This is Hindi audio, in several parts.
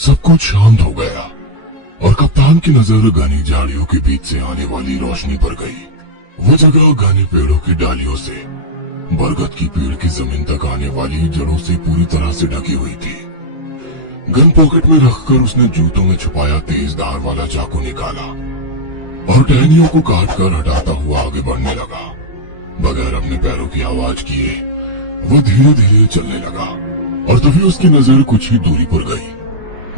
सब कुछ शांत हो गया और कप्तान की नजर घनी झाड़ियों के बीच से आने वाली रोशनी पर गई। वो जगह घने पेड़ों की डालियों से बरगद की पेड़ की जमीन तक आने वाली जड़ों से पूरी तरह से ढकी हुई थी। गन पॉकेट में रखकर उसने जूतों में छुपाया तेज धार वाला चाकू निकाला और टहनियों को काट कर हटाता हुआ आगे बढ़ने लगा। बगैर अपने पैरों की आवाज किए वो धीरे धीरे चलने लगा और तभी उसकी नजर कुछ ही दूरी पर गई।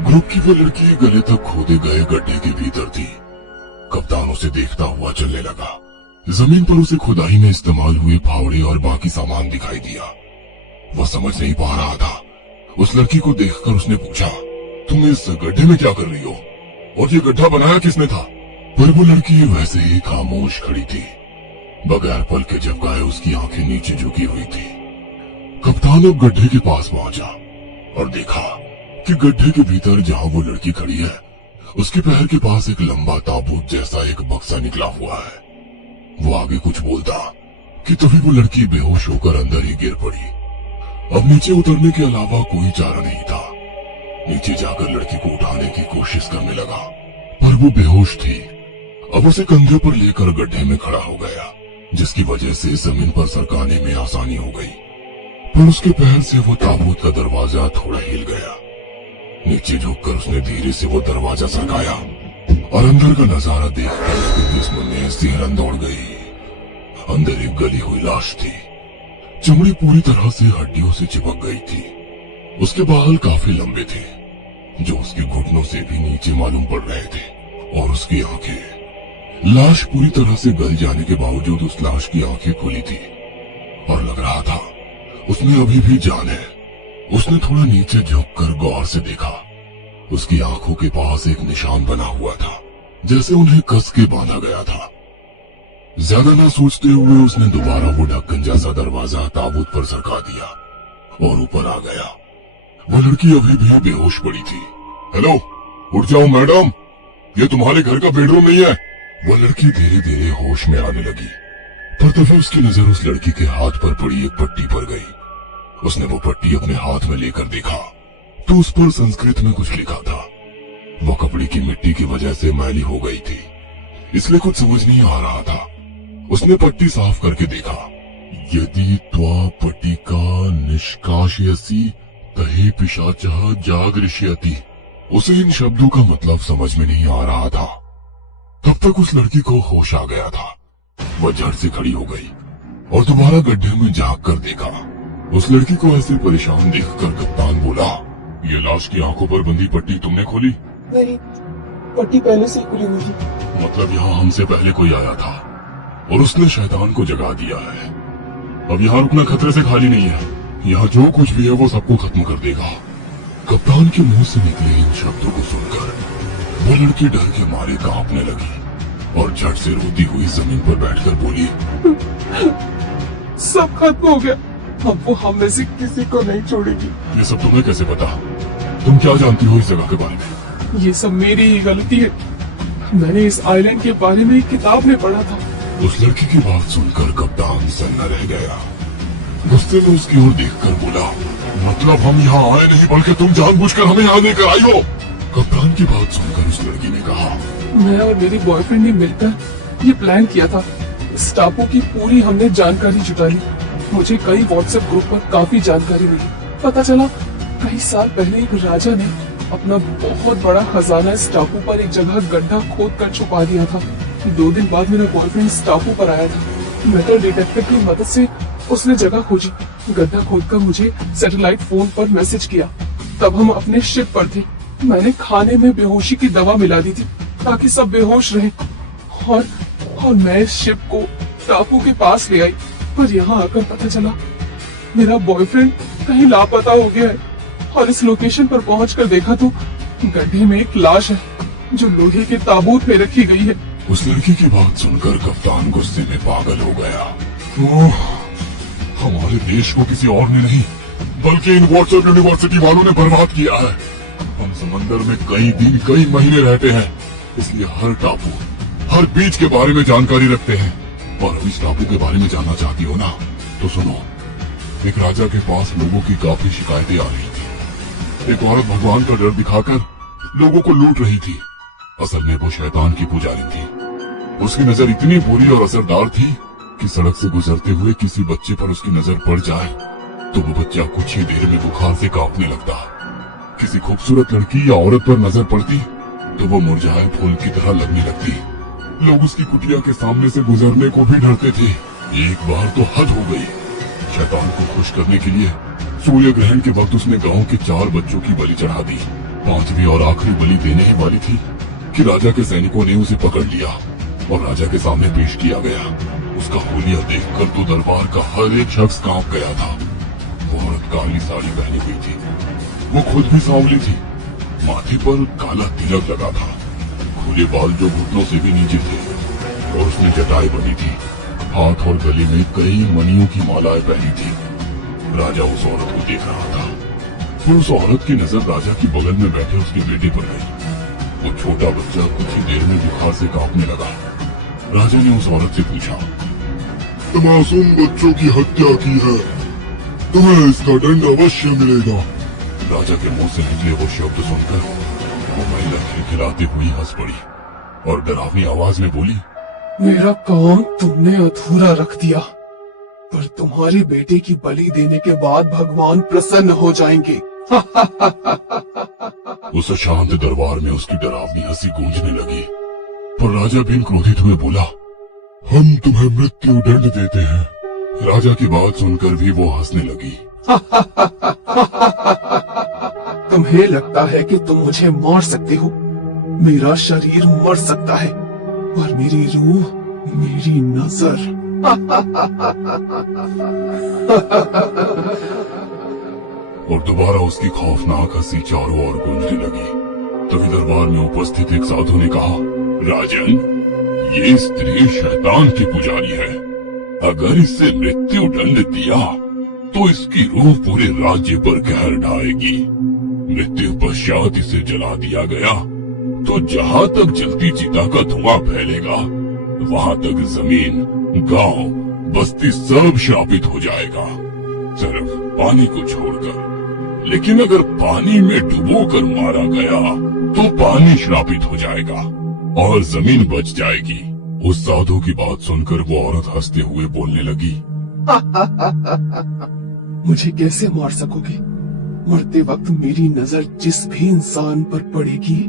ग्रुप की वो लड़की गले तक खोदे गए गड्ढे के भीतर थी। कप्तान उसे देखता हुआ चलने लगा। जमीन पर उसे खुदाई में इस्तेमाल हुए फावड़े और बाकी सामान दिखाई दिया। वह समझ नहीं पा रहा था। उस लड़की को देखकर उसने पूछा, तुम इस गड्ढे में क्या कर रही हो और ये गड्ढा बनाया किसने था? पर वो लड़की वैसे ही खामोश खड़ी थी। बगैर पल के झपकाए उसकी आंखें नीचे झुकी हुई थी। कप्तान अब गड्ढे के पास पहुंचा और देखा कि गड्ढे के भीतर जहां वो लड़की खड़ी है उसके पैर के पास एक लंबा ताबूत जैसा एक बक्सा निकला हुआ है। वो आगे कुछ बोलता कि तभी वो लड़की बेहोश होकर अंदर ही गिर पड़ी। अब नीचे उतरने के अलावा कोई चारा नहीं था। नीचे जाकर लड़की को उठाने की कोशिश करने लगा पर वो बेहोश थी। अब उसे कंधे पर लेकर गड्ढे में खड़ा हो गया जिसकी वजह से जमीन पर सरकाने में आसानी हो गई। पर उसके पैर से वो ताबूत का दरवाजा थोड़ा हिल गया। नीचे झुककर उसने धीरे से वो दरवाजा सरकाया और अंदर का नजारा देखकर उसके जिस्म में सिहरन दौड़ गई। अंदर एक गली हुई लाश थी। चमड़ी पूरी तरह से हड्डियों से चिपक गई थी। उसके बाल काफी लंबे थे जो उसके घुटनों से भी नीचे मालूम पड़ रहे थे और उसकी आंखें। लाश पूरी तरह से गल जाने के बावजूद उस लाश की आंखें खुली थी और लग रहा था उसमें अभी भी जान है। उसने थोड़ा नीचे झुककर गौर से देखा। उसकी आंखों के पास एक निशान बना हुआ था जैसे उन्हें कस के बांधा गया था। ज्यादा ना सोचते हुए उसने दोबारा वो ढक्कन जैसा दरवाजा ताबूत पर सरका दिया और ऊपर आ गया। वो लड़की अभी भी बेहोश पड़ी थी। हेलो, उठ जाओ मैडम, ये तुम्हारे घर का बेडरूम नहीं है। वो लड़की धीरे धीरे होश में आने लगी पर तभी उसकी नजर उस लड़की के हाथ पर पड़ी एक पट्टी पर गई। उसने वो पट्टी अपने हाथ में लेकर देखा तो उस पर संस्कृत में कुछ लिखा था। वो कपड़े की मिट्टी की वजह से मैली हो गई थी इसलिए कुछ समझ नहीं आ रहा था। उसने पट्टी साफ करके देखा। यदि त्वा पट्टिका निष्काशयसि तहे पिशाचः जागरिष्यति। उसे इन शब्दों का मतलब समझ में नहीं आ रहा था। तब तक उस लड़की को होश आ गया था। वह झट से खड़ी हो गई और दोबारा गड्ढे में झांक कर देखा। उस लड़की को ऐसे परेशान देखकर कप्तान बोला, ये लाश की आंखों पर बंधी पट्टी तुमने खोली? नहीं, पट्टी पहले से ही खुली हुई थी। मतलब यहाँ हमसे पहले कोई आया था और उसने शैतान को जगा दिया है। अब यहाँ रुकना खतरे से खाली नहीं है। यहाँ जो कुछ भी है वो सबको खत्म कर देगा। कप्तान के मुंह से निकले इन शब्दों को सुनकर वो लड़की डर के मारे कांपने लगी और झट से रोती हुई जमीन पर बैठकर बोली, सब खत्म हो गया। अब वो हम में से किसी को नहीं छोड़ेगी। ये सब तुम्हें कैसे पता? तुम क्या जानती हो इस जगह के बारे में? ये सब मेरी ही गलती है। मैंने इस आइलैंड के बारे में एक किताब में पढ़ा था। उस लड़की की बात सुनकर कप्तान सन्ना रह गया। गुस्से में उसकी ओर देखकर बोला, मतलब हम यहाँ आए नहीं बल्कि तुम जानबूझकर हमें यहाँ लेकर आई हो? कप्तान की बात सुनकर उस लड़की ने कहा, मैं और मेरी बॉयफ्रेंड ने मिलकर ये प्लान किया था। इस टापू की पूरी हमने जानकारी जुटा ली। मुझे कई व्हाट्सएप ग्रुप पर काफी जानकारी मिली। पता चला कई साल पहले एक राजा ने अपना बहुत बड़ा खजाना इस टापू पर एक जगह गड्ढा खोद कर छुपा दिया था। 2 दिन बाद मेरा बॉयफ्रेंड इस टापू पर आया था। मेटल डिटेक्टर की मदद से उसने जगह खोजी। गड्ढा खोदकर मुझे सैटेलाइट फोन पर मैसेज किया। तब हम अपने शिप पर थे। मैंने खाने में बेहोशी की दवा मिला दी थी ताकि सब बेहोश रहे और मैं इस शिप को टापू के पास ले आई। पर यहाँ आकर पता चला मेरा बॉयफ्रेंड कहीं लापता हो गया है और इस लोकेशन पर पहुंचकर देखा तो गड्ढे में एक लाश है जो लोहे के ताबूत में रखी गई है। उस लड़की की बात सुनकर कप्तान गुस्से में पागल हो गया। ओह, हमारे देश को किसी और ने नहीं बल्कि इन व्हाट्सएप यूनिवर्सिटी वालों ने बर्बाद किया है। हम समंदर में कई दिन कई महीने रहते हैं इसलिए हर टापू हर बीच के बारे में जानकारी रखते हैं। और इस टापू के बारे में जानना चाहती हो ना तो सुनो। एक राजा के पास लोगों की काफी शिकायतें आ रही थी। एक औरत भगवान का डर दिखाकर लोगों को लूट रही थी। असल में वो शैतान की पुजारी थी। उसकी नजर इतनी बुरी और असरदार थी कि सड़क से गुजरते हुए किसी बच्चे पर उसकी नजर पड़ जाए तो वो बच्चा कुछ ही देर में बुखार से कांपने लगता। किसी खूबसूरत लड़की या औरत पर नजर पड़ती तो वो मुरझाए फूल की तरह लगने लगती। लोग उसकी कुटिया के सामने से गुजरने को भी डरते थे। एक बार तो हद हो गई। शैतान को खुश करने के लिए सूर्य ग्रहण के वक्त उसने गांव के 4 बच्चों की बलि चढ़ा दी। 5वीं और आखिरी बलि देने ही वाली थी कि राजा के सैनिकों ने उसे पकड़ लिया और राजा के सामने पेश किया गया। उसका होलिया देखकर तो दरबार का हर एक शख्स कांप गया था। वो औरत काली साड़ी पहनी हुई थी। वो खुद भी सांवली थी। माथे पर काला तिलक लगा था। खुले बाल जो घुटनों से भी नीचे थे और उसने जटाई बनी थी। हाथ और गले में कई मणियों की मालाएं पहनी थी। राजा उस औरत को देख रहा था। फिर उस औरत की नजर राजा की बगल में बैठे उसके बेटे पर गई। वो छोटा बच्चा कुछ ही देर में बुखार से कांपने लगा। राजा ने उस औरत से पूछा, मासूम बच्चों की हत्या की है, तुम्हें इसका दंड अवश्य मिलेगा। राजा के मुंह से निकले वो शब्द सुनकर वो महिला खिलखिलाती हुई हंस पड़ी और डरावनी आवाज में बोली, मेरा काम तुमने अधूरा रख दिया, पर तुम्हारे बेटे की बलि देने के बाद भगवान प्रसन्न हो जाएंगे। उस शांत दरबार में उसकी डरावनी हंसी गूंजने लगी। पर राजा बिन क्रोधित हुए बोला, हम तुम्हें मृत्यु दंड देते हैं। राजा की बात सुनकर भी वो हंसने लगी। तुम्हें लगता है कि तुम मुझे मार सकते हो। मेरा शरीर मर सकता है पर मेरी रूह, मेरी नजर। और दोबारा उसकी खौफनाक हंसी चारों ओर गूंजने लगी। तभी दरबार में उपस्थित एक साधु ने कहा, राजन, ये स्त्री शैतान की पुजारी है। अगर इसे मृत्यु दंड दिया तो इसकी रूह पूरे राज्य पर कहर ढाएगी। मृत्यु पश्चात इसे जला दिया गया तो जहाँ तक जलती चिता का धुआं फैलेगा वहाँ तक जमीन, गांव, बस्ती सब श्रापित हो जाएगा, सिर्फ पानी को छोड़कर। लेकिन अगर पानी में डुबोकर मारा गया तो पानी श्रापित हो जाएगा और जमीन बच जाएगी। उस साधु की बात सुनकर वो औरत हंसते हुए बोलने लगी, मुझे कैसे मार सकोगे? मरते वक्त मेरी नजर जिस भी इंसान पर पड़ेगी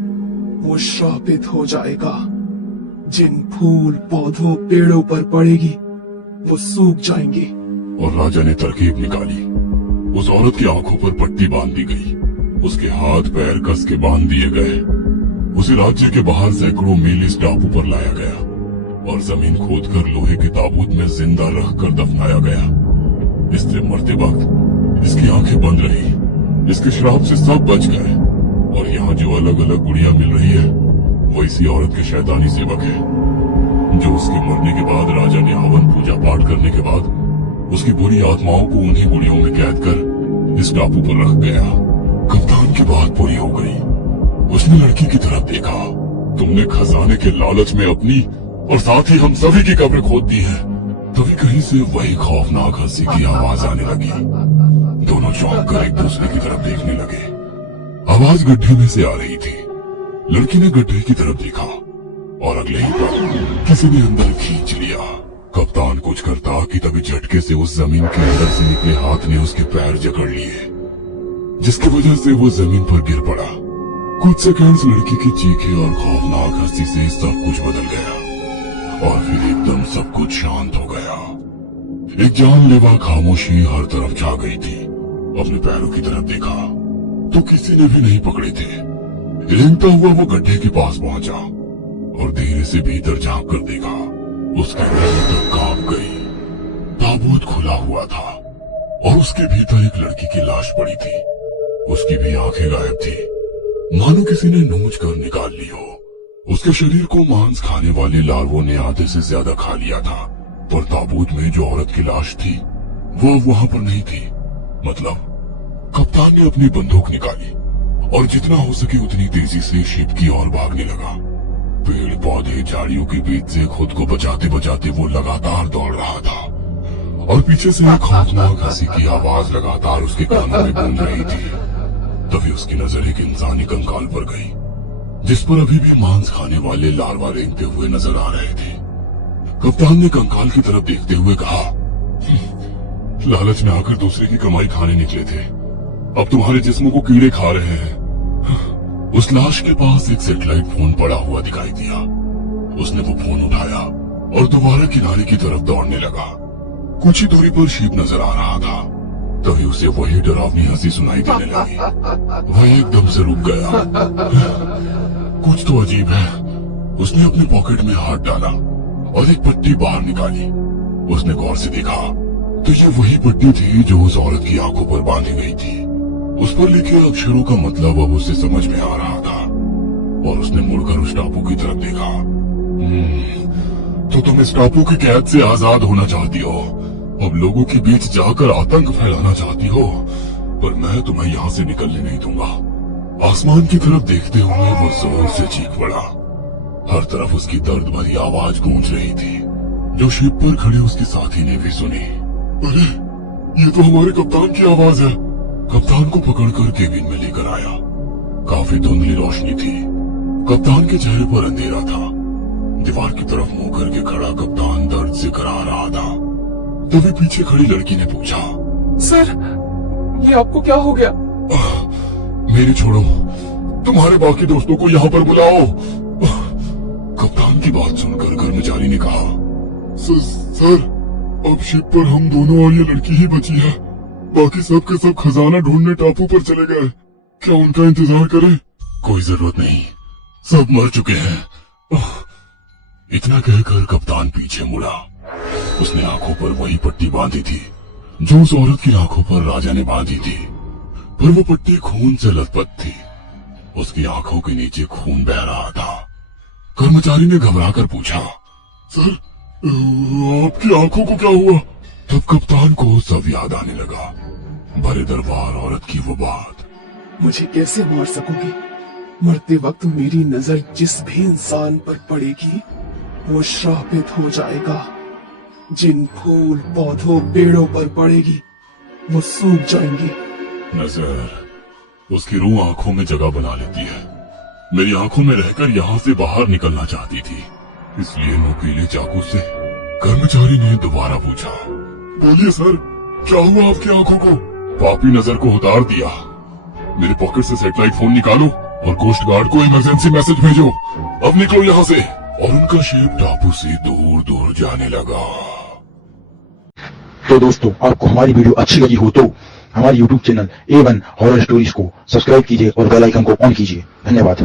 वो श्रापित हो जाएगा। जिन फूल, पौधों, पेड़ों पर पड़ेगी वो सूख जाएंगे। और राजा ने तरकीब निकाली। उस औरत की आंखों पर पट्टी बांध दी गई। उसके हाथ पैर कस के बांध दिए गए। उसे राज्य के बाहर सैकड़ों मील इस टापू पर लाया गया और जमीन खोदकर लोहे के ताबूत में जिंदा रखकर दफनाया गया। इससे मरते वक्त इसकी आंखें बंद रही। इसके श्राप से सब बच गए। और यहाँ जो अलग अलग गुड़िया मिल रही है वो इसी औरत के शैतानी सेवक है, जो उसके मरने के बाद राजा ने हवन पूजा पाठ करने के बाद उसकी बुरी आत्माओं को उन्हीं गुड़ियों में कैद कर इस टापू पर रख गया। कप्तान की बात पूरी हो गई। उसने लड़की की तरफ देखा। तुमने खजाने के लालच में अपनी और साथ ही हम सभी की कब्र खोद दी है। तभी कहीं से वही खौफनाक हंसी की आवाज आने लगी। दोनों चौंक कर एक दूसरे की तरफ देखने लगे। आवाज गड्ढे में से आ रही थी। लड़की ने गड्ढे की तरफ देखा और अगले ही पल किसी ने अंदर खींच लिया। कप्तान कुछ करता कि तभी झटके से उस जमीन के अंदर से निकले हाथ ने उसके पैर जकड़ लिए, जिसकी वजह से वो जमीन पर गिर पड़ा। कुछ सेकंड्स लड़की की चीखें और खौफनाक हंसी से सब कुछ बदल गया और फिर एकदम सब कुछ शांत हो गया। एक जानलेवा खामोशी हर तरफ छा गई थी। अपने पैरों की तरफ देखा तो किसी ने भी नहीं पकड़े थे। रेंगता हुआ वो गड्ढे के पास पहुंचा और धीरे से भीतर झांक कर देखा। उसकी नजर कांप गई। ताबूत खुला हुआ था और उसके भीतर एक लड़की की लाश पड़ी थी। उसकी भी आंखें गायब थी, मानो किसी ने नोच कर निकाल ली हो। उसके शरीर को मांस खाने वाले लार्वों ने आधे से ज्यादा खा लिया था। पर ताबूत में जो औरत की लाश थी वो वहां पर नहीं थी। मतलब कप्तान ने अपनी बंदूक निकाली और जितना हो सके उतनी तेजी से शिप की ओर भागने लगा। पेड़ पौधे झाड़ियों के बीच से खुद को बचाते बचाते वो लगातार दौड़ रहा था और पीछे से एक खौफनाक हंसी की आवाज लगातार उसके कानों में गूंज रही थी। तभी उसकी नजर एक इंसानी कंकाल पर गई, जिस पर अभी भी मांस खाने वाले लार्वा रेंगते हुए नजर आ रहे थे। कप्तान ने कंकाल की तरफ देखते हुए कहा, लालच में आकर दूसरे की कमाई खाने निकले थे, अब तुम्हारे जिस्मों को कीड़े खा रहे हैं। उस लाश के पास एक सैटेलाइट फोन पड़ा हुआ दिखाई दिया। उसने वो फोन उठाया और दोबारा किनारे की तरफ दौड़ने लगा। कुछ ही दूरी पर शीप नजर आ रहा था। तभी उसे वही डरावनी हंसी सुनाई देने लगी। वह एकदम से रुक गया। कुछ तो अजीब है। उसने अपने पॉकेट में हाथ डाला और एक पट्टी बाहर निकाली। उसने गौर से देखा तो ये वही पट्टी थी जो उस औरत की आंखों पर बांधी गई थी। उस पर लिखे अक्षरों का मतलब अब उसे समझ में आ रहा था और उसने मुड़कर उस टापू की तरफ देखा। तो तुम इस टापू की कैद से आजाद होना चाहती हो, अब लोगों के बीच जाकर आतंक फैलाना चाहती हो, पर मैं तुम्हें यहाँ से निकलने नहीं दूंगा। आसमान की तरफ देखते हुए वो जोर से चीख पड़ा। हर तरफ उसकी दर्द भरी आवाज गूंज रही थी, जो शिप पर खड़े उसके साथी ने भी सुनी। अरे ये तो हमारे कप्तान की आवाज है। कप्तान को पकड़कर केबिन में लेकर आया। काफी धुंधली रोशनी थी। कप्तान के चेहरे पर अंधेरा था। दीवार की तरफ मुंह करके खड़ा कप्तान दर्द से करा रहा था। तभी पीछे खड़ी लड़की ने पूछा, सर ये आपको क्या हो गया? मेरी छोड़ो, तुम्हारे बाकी दोस्तों को यहाँ पर बुलाओ। कप्तान की बात सुनकर कर्मचारी ने कहा, सर अब शिप पर हम दोनों और ये लड़की ही बची है। बाकी सब के सब खजाना ढूंढने टापू पर चले गए। क्या उनका इंतजार करें? कोई जरूरत नहीं, सब मर चुके हैं। इतना कहकर कप्तान पीछे मुड़ा। उसने आंखों पर वही पट्टी बांधी थी जो उस औरत की आंखों पर राजा ने बांधी थी, पर वो पट्टी खून से लथपथ थी। उसकी आंखों के नीचे खून बह रहा था। कर्मचारी ने घबराकर पूछा, सर आपकी आंखों को क्या हुआ? तब कप्तान को सब याद आने लगा। भरे दरबार औरत की वो बात, मुझे कैसे मार सकोगे? मरते वक्त मेरी नजर जिस भी इंसान पर पड़ेगी वो श्रापित हो जाएगा। जिन फूल पौधों पेड़ों पर पड़ेगी वो सूख जाएंगी। नजर उसकी रूह आंखों में जगह बना लेती है। मेरी आंखों में रहकर यहाँ से बाहर निकलना चाहती थी, इसलिए नुकीले चाकू से। कर्मचारी ने दोबारा पूछा, बोलिए सर क्या हुआ आपकी आंखों को? पापी नजर को उतार दिया। मेरे पॉकेट से सैटेलाइट फोन निकालो और कोस्ट गार्ड को इमरजेंसी मैसेज भेजो। अब निकलो यहाँ से। और उनका शिप टापू से दूर दूर जाने लगा। तो दोस्तों, आपको हमारी वीडियो अच्छी लगी हो तो हमारे YouTube channel A1 horror stories को सब्सक्राइब कीजिए और बेल आइकन को ऑन कीजिए। धन्यवाद।